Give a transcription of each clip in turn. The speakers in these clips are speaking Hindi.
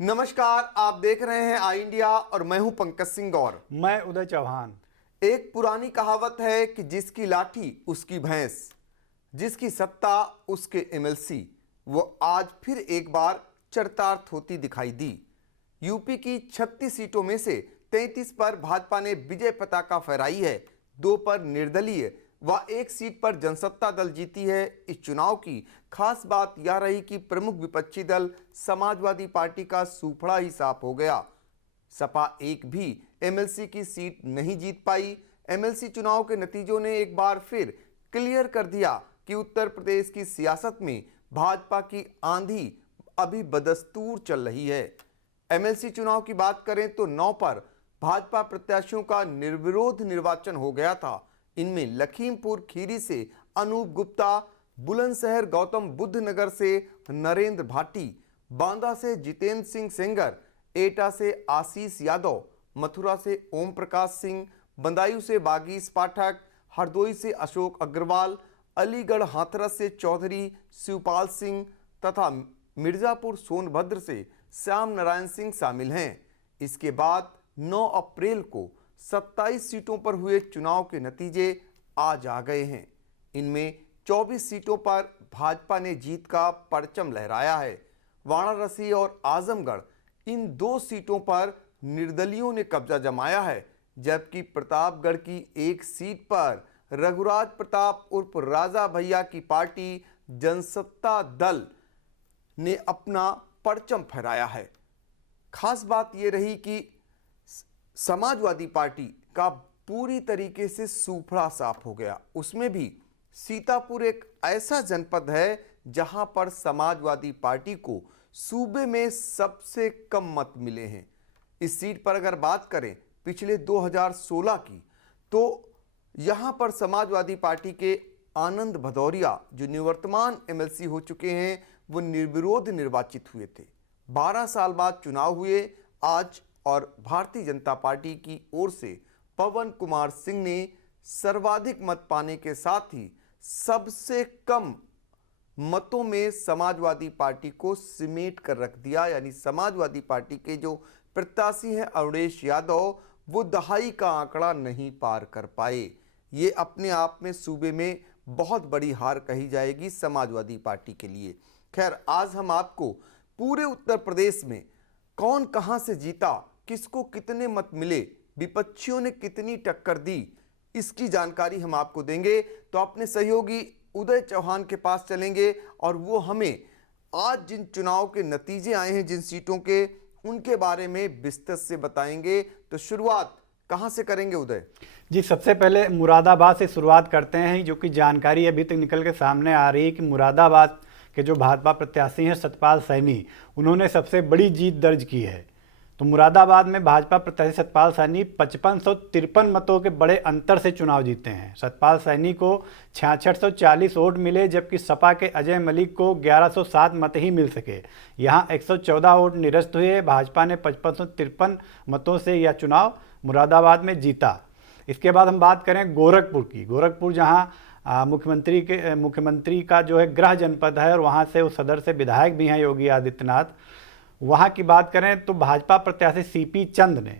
नमस्कार, आप देख रहे हैं आई इंडिया और मैं हूं पंकज सिंह गौर। मैं उदय चौहान। एक पुरानी कहावत है कि जिसकी लाठी उसकी भैंस, जिसकी सत्ता उसके एमएलसी, वो आज फिर एक बार चरितार्थ होती दिखाई दी। यूपी की 36 सीटों में से 33 पर भाजपा ने विजय पताका फहराई है, 2 पर निर्दलीय व 1 सीट पर जनसत्ता दल जीती है। इस चुनाव की खास बात यह रही कि प्रमुख विपक्षी दल समाजवादी पार्टी का सूफड़ा ही साफ हो गया। सपा एक भी एमएलसी की सीट नहीं जीत पाई। एमएलसी चुनाव के नतीजों ने एक बार फिर क्लियर कर दिया कि उत्तर प्रदेश की सियासत में भाजपा की आंधी अभी बदस्तूर चल रही है। एमएलसी चुनाव की बात करें तो 9 पर भाजपा प्रत्याशियों का निर्विरोध निर्वाचन हो गया था। इनमें लखीमपुर खीरी से अनूप गुप्ता, बुलंदशहर गौतम बुद्ध नगर से नरेंद्र भाटी, बांदा से जितेंद्र सिंह सेंगर, एटा से आशीष यादव, मथुरा से ओम प्रकाश सिंह, बदायूं से बागीश पाठक, हरदोई से अशोक अग्रवाल, अलीगढ़ हाथरस से चौधरी शिवपाल सिंह तथा मिर्जापुर सोनभद्र से श्याम नारायण सिंह शामिल हैं। इसके बाद 9 अप्रैल को 27 सीटों पर हुए चुनाव के नतीजे आज आ गए हैं। इनमें 24 सीटों पर भाजपा ने जीत का परचम लहराया है। वाराणसी और आजमगढ़, इन 2 सीटों पर निर्दलियों ने कब्जा जमाया है, जबकि प्रतापगढ़ की 1 सीट पर रघुराज प्रताप उर्फ राजा भैया की पार्टी जनसत्ता दल ने अपना परचम फहराया है। खास बात यह रही कि समाजवादी पार्टी का पूरी तरीके से सूफड़ा साफ हो गया। उसमें भी सीतापुर एक ऐसा जनपद है जहां पर समाजवादी पार्टी को सूबे में सबसे कम मत मिले हैं। इस सीट पर अगर बात करें पिछले 2016 की, तो यहां पर समाजवादी पार्टी के आनंद भदौरिया, जो निवर्तमान एमएलसी हो चुके हैं, वो निर्विरोध निर्वाचित हुए थे। 12 साल बाद चुनाव हुए आज, और भारतीय जनता पार्टी की ओर से पवन कुमार सिंह ने सर्वाधिक मत पाने के साथ ही सबसे कम मतों में समाजवादी पार्टी को सिमेट कर रख दिया। यानी समाजवादी पार्टी के जो प्रत्याशी हैं अरुणेश यादव, वो दहाई का आंकड़ा नहीं पार कर पाए। ये अपने आप में सूबे में बहुत बड़ी हार कही जाएगी समाजवादी पार्टी के लिए। खैर, आज हम आपको पूरे उत्तर प्रदेश में कौन कहां से जीता, किसको कितने मत मिले, विपक्षियों ने कितनी टक्कर दी, इसकी जानकारी हम आपको देंगे। तो अपने सहयोगी उदय चौहान के पास चलेंगे और वो हमें आज जिन चुनाव के नतीजे आए हैं, जिन सीटों के, उनके बारे में विस्तृत से बताएंगे। तो शुरुआत कहां से करेंगे उदय जी? सबसे पहले मुरादाबाद से शुरुआत करते हैं, जो कि जानकारी अभी तक निकल के सामने आ रही है कि मुरादाबाद के जो भाजपा प्रत्याशी हैं सतपाल सैनी, उन्होंने सबसे बड़ी जीत दर्ज की है। तो मुरादाबाद में भाजपा प्रत्याशी सतपाल सैनी 5553 मतों के बड़े अंतर से चुनाव जीते हैं। सतपाल सैनी को 6640 वोट मिले, जबकि सपा के अजय मलिक को 1107 मत ही मिल सके। यहां 114 वोट निरस्त हुए। भाजपा ने 5553 मतों से यह चुनाव मुरादाबाद में जीता। इसके बाद हम बात करें गोरखपुर की। गोरखपुर जहां मुख्यमंत्री का जो है गृह जनपद है, और वहां से उस सदर से विधायक भी हैं योगी आदित्यनाथ। वहां की बात करें तो भाजपा प्रत्याशी सीपी चंद ने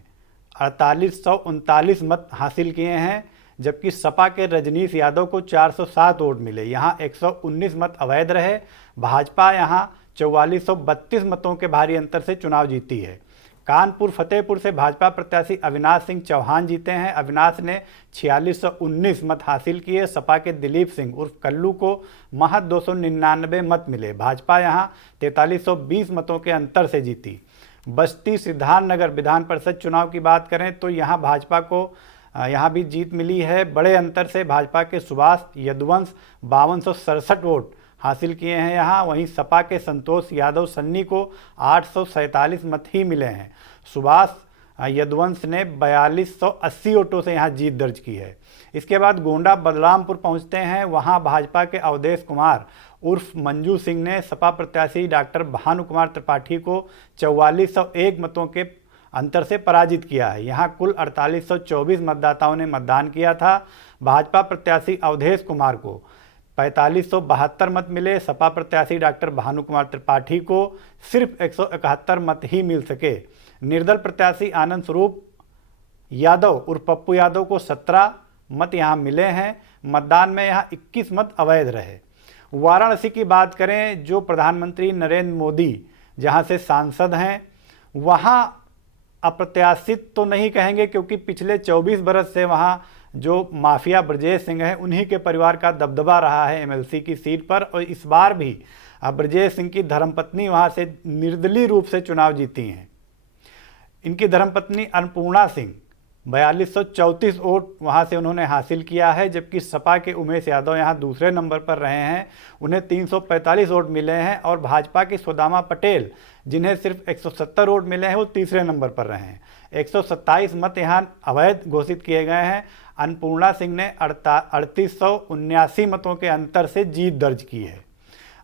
4839 मत हासिल किए हैं, जबकि सपा के रजनीश यादव को 407 वोट मिले। यहां 119 मत अवैध रहे। भाजपा यहां 4432 मतों के भारी अंतर से चुनाव जीती है। कानपुर फतेहपुर से भाजपा प्रत्याशी अविनाश सिंह चौहान जीते हैं। अविनाश ने 4619 मत हासिल किए। सपा के दिलीप सिंह उर्फ कल्लू को महज 299 मत मिले। भाजपा यहां 4320 मतों के अंतर से जीती। बस्ती सिद्धार्थनगर विधान परिषद चुनाव की बात करें तो यहां भाजपा को यहां भी जीत मिली है बड़े अंतर से। भाजपा के सुभाष यदुवंश 5267 वोट हासिल किए हैं यहाँ। वहीं सपा के संतोष यादव सन्नी को 847 मत ही मिले हैं। सुभाष यदुवंश ने 4280 वोटों से यहाँ जीत दर्ज की है। इसके बाद गोंडा बलरामपुर पहुँचते हैं। वहाँ भाजपा के अवधेश कुमार उर्फ मंजू सिंह ने सपा प्रत्याशी डॉक्टर भानु कुमार त्रिपाठी को 4401 मतों के अंतर से पराजित किया है। यहाँ कुल 4824 मतदाताओं ने मतदान किया था। भाजपा प्रत्याशी अवधेश कुमार को 4572 मत मिले। सपा प्रत्याशी डॉक्टर भानु कुमार त्रिपाठी को सिर्फ 171 मत ही मिल सके। निर्दल प्रत्याशी आनंद स्वरूप यादव उर्फ पप्पू यादव को 17 मत यहाँ मिले हैं। मतदान में यहाँ 21 मत अवैध रहे। वाराणसी की बात करें, जो प्रधानमंत्री नरेंद्र मोदी जहाँ से सांसद हैं, वहाँ अप्रत्याशित तो नहीं कहेंगे क्योंकि पिछले 24 बरस से वहाँ जो माफिया ब्रजेश सिंह हैं उन्हीं के परिवार का दबदबा रहा है एमएलसी की सीट पर। और इस बार भी ब्रजेश सिंह की धर्मपत्नी वहाँ से निर्दलीय रूप से चुनाव जीती हैं। इनकी धर्मपत्नी अन्नपूर्णा सिंह 4234 वोट वहाँ से उन्होंने हासिल किया है, जबकि सपा के उमेश यादव यहाँ दूसरे नंबर पर रहे हैं, उन्हें 345 वोट मिले हैं। और भाजपा की सुदामा पटेल जिन्हें सिर्फ 170 वोट मिले हैं वो तीसरे नंबर पर रहे हैं। 127 मत यहाँ अवैध घोषित किए गए हैं। अन्नपूर्णा सिंह ने 3879 मतों के अंतर से जीत दर्ज की है।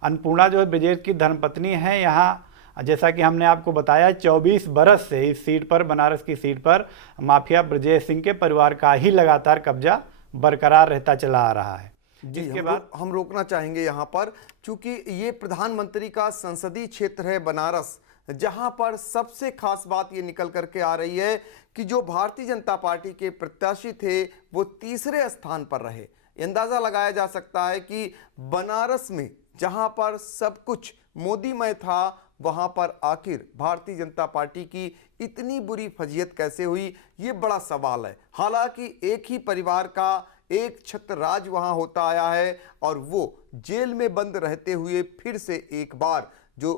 अन्नपूर्णा जो है ब्रजेश की धर्मपत्नी है। यहाँ जैसा कि हमने आपको बताया 24 बरस से इस सीट पर, बनारस की सीट पर माफिया ब्रजेश सिंह के परिवार का ही लगातार कब्जा बरकरार रहता चला आ रहा है। जिसके बाद हम रोकना चाहेंगे यहाँ पर, क्योंकि ये प्रधानमंत्री का संसदीय क्षेत्र है बनारस, जहां पर सबसे खास बात ये निकल करके आ रही है कि जो भारतीय जनता पार्टी के प्रत्याशी थे वो तीसरे स्थान पर रहे। अंदाजा लगाया जा सकता है कि बनारस में जहां पर सब कुछ मोदीमय था, वहां पर आखिर भारतीय जनता पार्टी की इतनी बुरी फजीयत कैसे हुई, ये बड़ा सवाल है। हालांकि एक ही परिवार का एक छत्र राज वहां होता आया है और वो जेल में बंद रहते हुए फिर से एक बार जो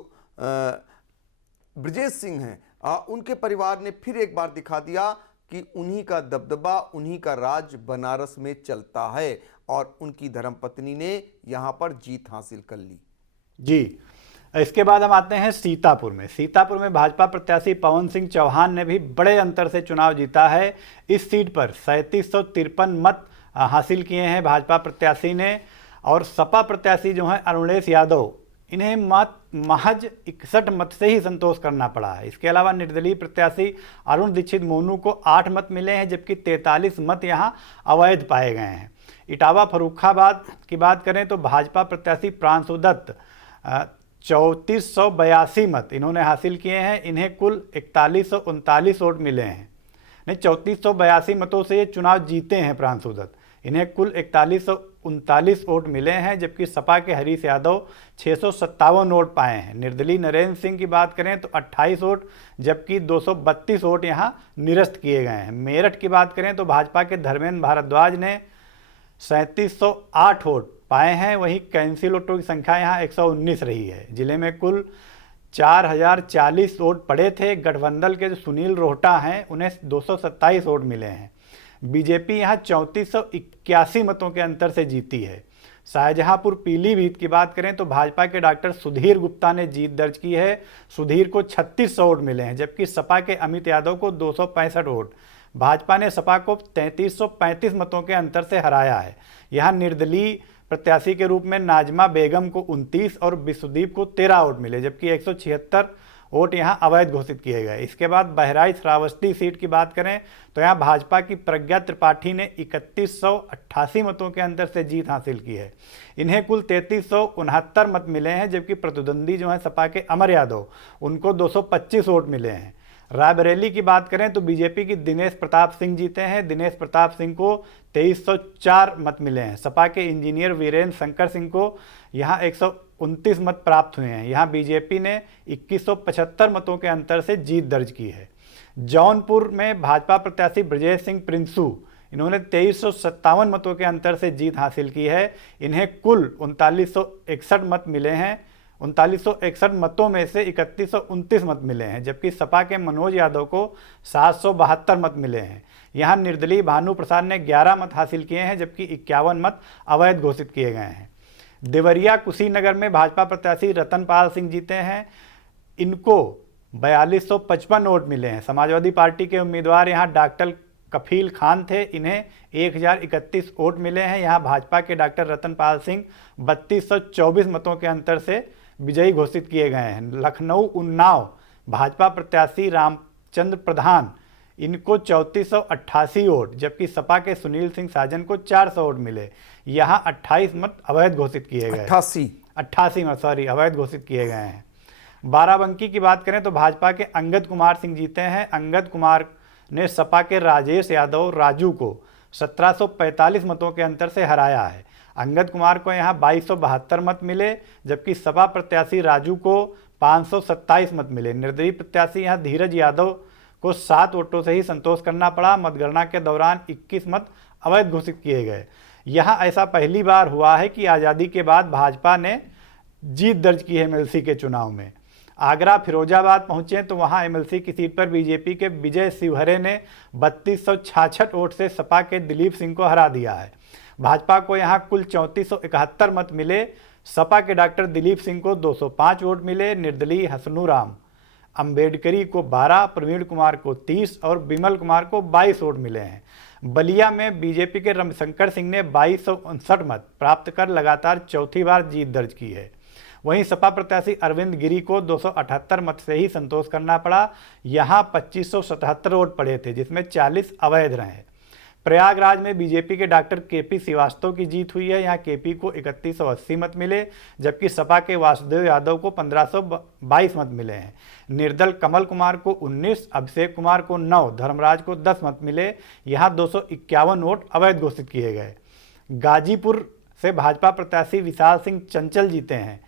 ब्रजेश सिंह हैं, उनके परिवार ने फिर एक बार दिखा दिया कि उन्हीं का दबदबा, उन्हीं का राज बनारस में चलता है और उनकी धर्मपत्नी ने यहां पर जीत हासिल कर ली। जी, इसके बाद हम आते हैं सीतापुर में। सीतापुर में भाजपा प्रत्याशी पवन सिंह चौहान ने भी बड़े अंतर से चुनाव जीता है। इस सीट पर 3753 मत हासिल किए हैं भाजपा प्रत्याशी ने। और सपा प्रत्याशी जो हैं अरुणेश यादव, इन्हें मत महज 61 मत से ही संतोष करना पड़ा है। इसके अलावा निर्दलीय प्रत्याशी अरुण दीक्षित मोनू को 8 मत मिले हैं, जबकि 43 मत यहाँ अवैध पाए गए हैं। इटावा फर्रुखाबाद की बात करें तो भाजपा प्रत्याशी प्रांशु दत्त 3482 मत इन्होंने हासिल किए हैं। इन्हें कुल 4139 वोट मिले हैं। नहीं, 3482 मतों से ये चुनाव जीते हैं प्रांशु दत्त। इन्हें कुल 4139 वोट मिले हैं, जबकि सपा के हरीश यादव 657 वोट पाए हैं। निर्दलीय नरेंद्र सिंह की बात करें तो 28 वोट, जबकि 232 वोट यहाँ निरस्त किए गए हैं। मेरठ की बात करें तो भाजपा के धर्मेंद्र भारद्वाज ने 3708 वोट पाए हैं। वहीं कैंसिल वोटों की संख्या यहाँ 119 रही है। जिले में कुल 4040 वोट पड़े थे। गठबंधन के जो सुनील रोहटा हैं उन्हें 227 वोट मिले हैं। बीजेपी यहाँ 3481 मतों के अंतर से जीती है। शाहजहांपुर पीलीभीत की बात करें तो भाजपा के डॉक्टर सुधीर गुप्ता ने जीत दर्ज की है। सुधीर को 3600 वोट मिले हैं, जबकि सपा के अमित यादव को 265 वोट। भाजपा ने सपा को 3335 मतों के अंतर से हराया है। यहाँ निर्दलीय प्रत्याशी के रूप में नाजमा बेगम को 29 और विश्वदीप को 13 वोट मिले, जबकि 176 वोट यहाँ अवैध घोषित किए गए। इसके बाद बहराइच श्रावस्ती सीट की बात करें तो यहाँ भाजपा की प्रज्ञा त्रिपाठी ने 3188 मतों के अंतर से जीत हासिल की है। इन्हें कुल 3369 मत मिले हैं, जबकि प्रतिद्वंदी जो है सपा के अमर यादव, उनको 225 वोट मिले हैं। रायबरेली की बात करें तो बीजेपी की दिनेश प्रताप सिंह जीते हैं। दिनेश प्रताप सिंह को 2304 मत मिले हैं। सपा के इंजीनियर वीरेंद्र शंकर सिंह को यहाँ 129 मत प्राप्त हुए हैं। यहाँ बीजेपी ने 2175 मतों के अंतर से जीत दर्ज की है। जौनपुर में भाजपा प्रत्याशी ब्रजेश सिंह प्रिंसू, इन्होंने 2357 मतों के अंतर से जीत हासिल की है। इन्हें कुल 3961 मत मिले हैं। 3961 मतों में से 3129 मत मिले हैं, जबकि सपा के मनोज यादव को 772 मत मिले हैं। यहाँ निर्दलीय भानु प्रसाद ने 11 मत हासिल किए हैं, जबकि 51 मत अवैध घोषित किए गए हैं। देवरिया कुशीनगर में भाजपा प्रत्याशी रतनपाल सिंह जीते हैं। इनको 4255 वोट मिले हैं। समाजवादी पार्टी के उम्मीदवार यहाँ डॉक्टर कफील खान थे, इन्हें 1031 वोट मिले हैं। यहाँ भाजपा के डॉक्टर रतनपाल सिंह 3224 मतों के अंतर से विजयी घोषित किए गए हैं। लखनऊ उन्नाव भाजपा प्रत्याशी रामचंद्र प्रधान, इनको 3488 वोट, जबकि सपा के सुनील सिंह साजन को 400 वोट मिले। यहाँ 28 मत अवैध घोषित किए गए। 88 मत अवैध घोषित किए गए हैं। बाराबंकी की बात करें तो भाजपा के अंगद कुमार सिंह जीते हैं। अंगद कुमार ने सपा के राजेश यादव राजू को 1745 मतों के अंतर से हराया है। अंगद कुमार को यहाँ 2272 मत मिले, जबकि सपा प्रत्याशी राजू को 527 मत मिले। निर्दलीय प्रत्याशी यहाँ धीरज यादव को 7 वोटों से ही संतोष करना पड़ा। मतगणना के दौरान 21 मत अवैध घोषित किए गए। यहाँ ऐसा पहली बार हुआ है कि आज़ादी के बाद भाजपा ने जीत दर्ज की है एमएलसी के चुनाव में। आगरा फिरोजाबाद पहुंचे तो वहां एमएलसी की सीट पर बीजेपी के विजय शिवहरे ने 3266 वोट से सपा के दिलीप सिंह को हरा दिया है। भाजपा को यहां कुल 3471 मत मिले। सपा के डॉक्टर दिलीप सिंह को 205 वोट मिले। निर्दलीय हसनूराम अंबेडकरी को 12, प्रवीण कुमार को 30 और विमल कुमार को 22 वोट मिले हैं। बलिया में बीजेपी के रविशंकर सिंह ने 2259 मत प्राप्त कर लगातार चौथी बार जीत दर्ज की है। वहीं सपा प्रत्याशी अरविंद गिरी को 278 मत से ही संतोष करना पड़ा। यहां 2577 वोट पड़े थे, जिसमें 40 अवैध रहे। प्रयागराज में बीजेपी के डॉक्टर केपी श्रीवास्तव की जीत हुई है। यहाँ केपी को 3180 मत मिले, जबकि सपा के वासुदेव यादव को 1522 मत मिले हैं। निर्दल कमल कुमार को 19, अभिषेक कुमार को 9, धर्मराज को 10 मत मिले। यहाँ 251 वोट अवैध घोषित किए गए। गाजीपुर से भाजपा प्रत्याशी विशाल सिंह चंचल जीते हैं।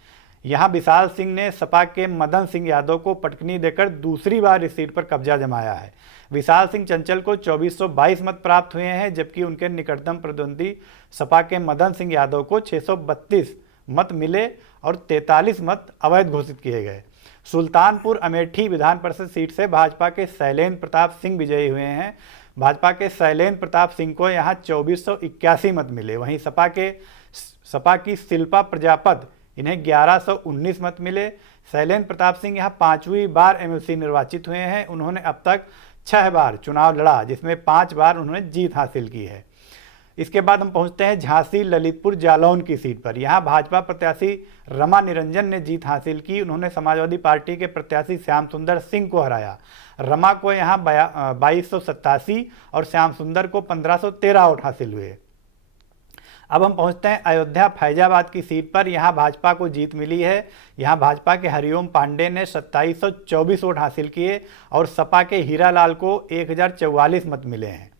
यहाँ विशाल सिंह ने सपा के मदन सिंह यादव को पटकनी देकर दूसरी बार इस सीट पर कब्जा जमाया है। विशाल सिंह चंचल को 2422 मत प्राप्त हुए हैं, जबकि उनके निकटतम प्रतिद्वंदी सपा के मदन सिंह यादव को 632 मत मिले और 43 मत अवैध घोषित किए गए। सुल्तानपुर अमेठी विधान परिषद सीट से भाजपा के शैलेंद्र प्रताप सिंह विजयी हुए हैं। भाजपा के शैलेंद्र प्रताप सिंह को यहाँ 2481 मत मिले। वहीं सपा की शिल्पा प्रजापत इन्हें 1119 मत मिले। शैलेंद्र प्रताप सिंह यहाँ 5वीं बार एमएलसी निर्वाचित हुए हैं। उन्होंने अब तक 6 बार चुनाव लड़ा, जिसमें 5 बार उन्होंने जीत हासिल की है। इसके बाद हम पहुंचते हैं झांसी ललितपुर जालौन की सीट पर। यहाँ भाजपा प्रत्याशी रमा निरंजन ने जीत हासिल की। उन्होंने समाजवादी पार्टी के प्रत्याशी श्याम सुंदर सिंह को हराया। रमा को यहाँ 2287 और श्याम सुंदर को 1513 वोट हासिल हुए। अब हम पहुंचते हैं अयोध्या फैजाबाद की सीट पर। यहां भाजपा को जीत मिली है। यहां भाजपा के हरिओम पांडे ने 2724 वोट हासिल किए और सपा के हीरालाल को 1044 मत मिले हैं।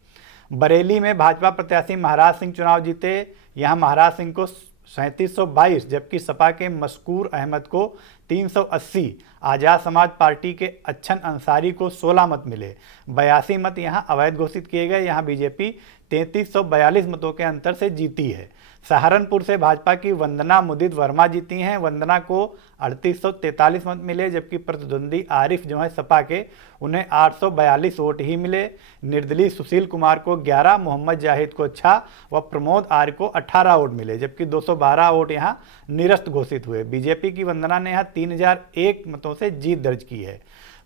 बरेली में भाजपा प्रत्याशी महाराज सिंह चुनाव जीते। यहां महाराज सिंह को 3722, जबकि सपा के मशकूर अहमद को 380, आज़ाद समाज पार्टी के अच्छन अंसारी को 16 मत मिले। 82 मत यहां अवैध घोषित किए गए। यहां बीजेपी 3342 मतों के अंतर से जीती है। सहारनपुर से भाजपा की वंदना मुदित वर्मा जीती हैं। वंदना को 3843 मत मिले, जबकि प्रतिद्वंदी आरिफ जो है सपा के, उन्हें 842 वोट ही मिले। निर्दलीय सुशील कुमार को 11, मोहम्मद जाहिद को 6 व प्रमोद आर्य को 18 वोट मिले, जबकि 212 वोट यहां निरस्त घोषित हुए। बीजेपी की वंदना ने यहां 3001 मतों से जीत दर्ज की है।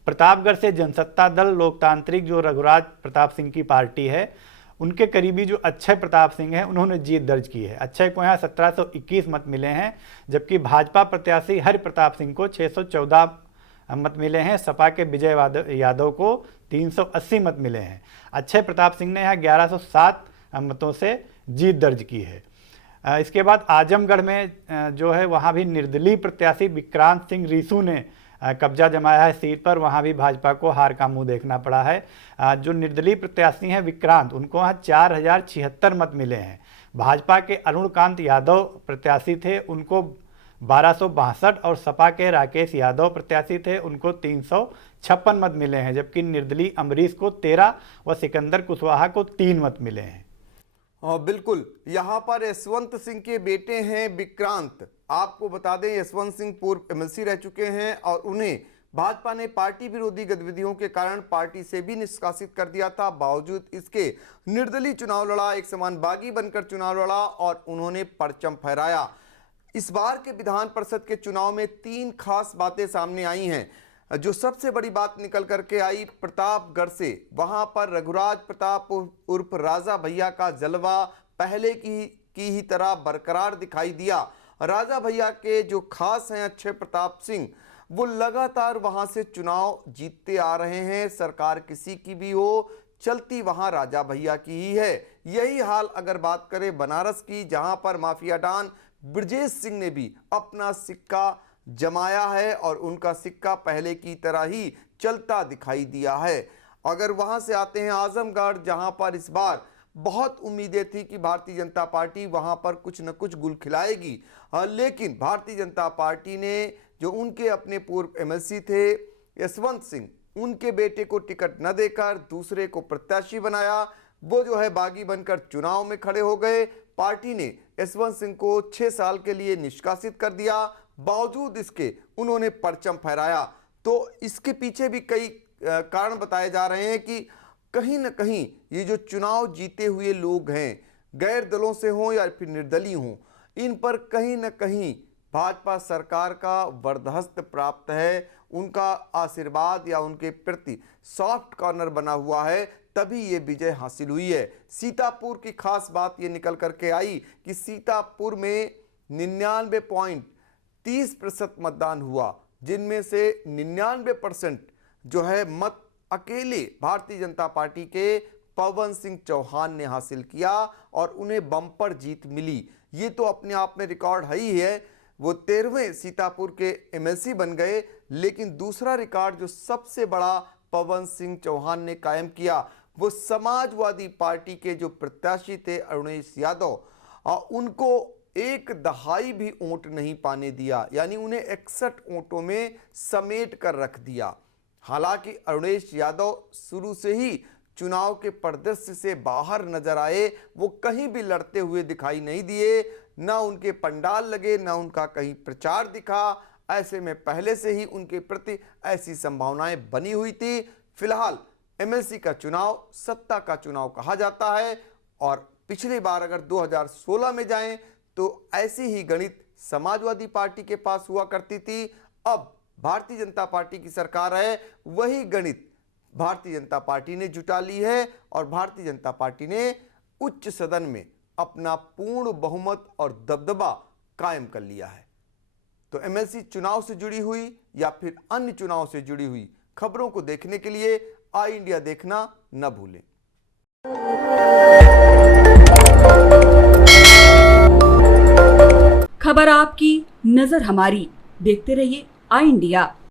प्रतापगढ़ से जनसत्ता दल लोकतांत्रिक जो रघुराज प्रताप सिंह की पार्टी है, उनके करीबी जो अक्षय प्रताप सिंह हैं, उन्होंने जीत दर्ज की है। अक्षय को यहाँ 1721 मत मिले हैं, जबकि भाजपा प्रत्याशी हरि प्रताप सिंह को 614 मत मिले हैं। सपा के विजय यादव को 380 मत मिले हैं। अक्षय प्रताप सिंह ने यहाँ 1107 मतों से जीत दर्ज की है। इसके बाद आजमगढ़ में जो है वहाँ भी निर्दलीय प्रत्याशी विक्रांत सिंह रीसू ने कब्जा जमाया है सीट पर। वहाँ भी भाजपा को हार का मुंह देखना पड़ा है। जो निर्दलीय प्रत्याशी हैं विक्रांत, उनको वहाँ 4076 मत मिले हैं। भाजपा के अरुणकांत यादव प्रत्याशी थे, उनको 1262 और सपा के राकेश यादव प्रत्याशी थे, उनको 356 मत मिले हैं, जबकि निर्दलीय अमरीश को 13 व सिकंदर कुशवाहा को 3 मत मिले हैं। बिल्कुल, यहाँ पर यशवंत सिंह के बेटे हैं विक्रांत। आपको बता दें यशवंत सिंह पूर्व एमएलसी रह चुके हैं और उन्हें भाजपा ने पार्टी विरोधी गतिविधियों के कारण पार्टी से भी निष्कासित कर दिया था। बावजूद इसके निर्दलीय चुनाव लड़ा, एक समान बागी बनकर चुनाव लड़ा और उन्होंने परचम फहराया। इस बार के विधान परिषद के चुनाव में 3 खास बातें सामने आई हैं। जो सबसे बड़ी बात निकल करके आई प्रतापगढ़ से, वहां पर रघुराज प्रताप उर्फ राजा भैया का जलवा पहले की ही तरह बरकरार दिखाई दिया। राजा भैया के जो खास हैं अक्षय प्रताप सिंह, वो लगातार वहां से चुनाव जीतते आ रहे हैं। सरकार किसी की भी हो, चलती वहां राजा भैया की ही है। यही हाल अगर बात करें बनारस की, जहां पर माफिया डॉन ब्रजेश सिंह ने भी अपना सिक्का जमाया है और उनका सिक्का पहले की तरह ही चलता दिखाई दिया है। अगर वहां से आते हैं आजमगढ़, जहां पर इस बार बहुत उम्मीदें थी कि भारतीय जनता पार्टी वहां पर कुछ न कुछ गुल खिलाएगी, लेकिन भारतीय जनता पार्टी ने जो उनके अपने पूर्व एमएलसी थे यशवंत सिंह, उनके बेटे को टिकट न देकर दूसरे को प्रत्याशी बनाया। वो जो है बागी बनकर चुनाव में खड़े हो गए। पार्टी ने यशवंत सिंह को 6 साल के लिए निष्कासित कर दिया। बावजूद इसके उन्होंने परचम फहराया। तो इसके पीछे भी कई कारण बताए जा रहे हैं कि कहीं न कहीं ये जो चुनाव जीते हुए लोग हैं, गैर दलों से हों या फिर निर्दलीय हों, इन पर कहीं न कहीं भाजपा सरकार का वरदहस्त प्राप्त है, उनका आशीर्वाद या उनके प्रति सॉफ्ट कॉर्नर बना हुआ है, तभी ये विजय हासिल हुई है। सीतापुर की खास बात ये निकल करके आई कि सीतापुर में 99.30% मतदान हुआ, जिनमें से 99% जो है मत अकेले भारतीय जनता पार्टी के पवन सिंह चौहान ने हासिल किया और उन्हें बम्पर जीत मिली। ये तो अपने आप में रिकॉर्ड है ही है। वो 13वें सीतापुर के एमएलसी बन गए। लेकिन दूसरा रिकॉर्ड जो सबसे बड़ा पवन सिंह चौहान ने कायम किया, वो समाजवादी पार्टी के जो प्रत्याशी थे अरुणेश यादव, उनको 1 दहाई भी वोट नहीं पाने दिया, यानी उन्हें 61 वोटों में समेट कर रख दिया। हालांकि अरुणेश यादव शुरू से ही चुनाव के परिदृश्य से बाहर नजर आए, वो कहीं भी लड़ते हुए दिखाई नहीं दिए, ना उनके पंडाल लगे, ना उनका कहीं प्रचार दिखा। ऐसे में पहले से ही उनके प्रति ऐसी संभावनाएं बनी हुई थी। फिलहाल एमएलसी का चुनाव सत्ता का चुनाव कहा जाता है और पिछली बार अगर 2016 में जाएं तो ऐसी ही गणित समाजवादी पार्टी के पास हुआ करती थी। अब भारतीय जनता पार्टी की सरकार है, वही गणित भारतीय जनता पार्टी ने जुटा ली है और भारतीय जनता पार्टी ने उच्च सदन में अपना पूर्ण बहुमत और दबदबा कायम कर लिया है। तो एमएलसी चुनाव से जुड़ी हुई या फिर अन्य चुनाव से जुड़ी हुई खबरों को देखने के लिए आई इंडिया देखना न भूलें। खबर आपकी, नजर हमारी। देखते रहिए आई इंडिया।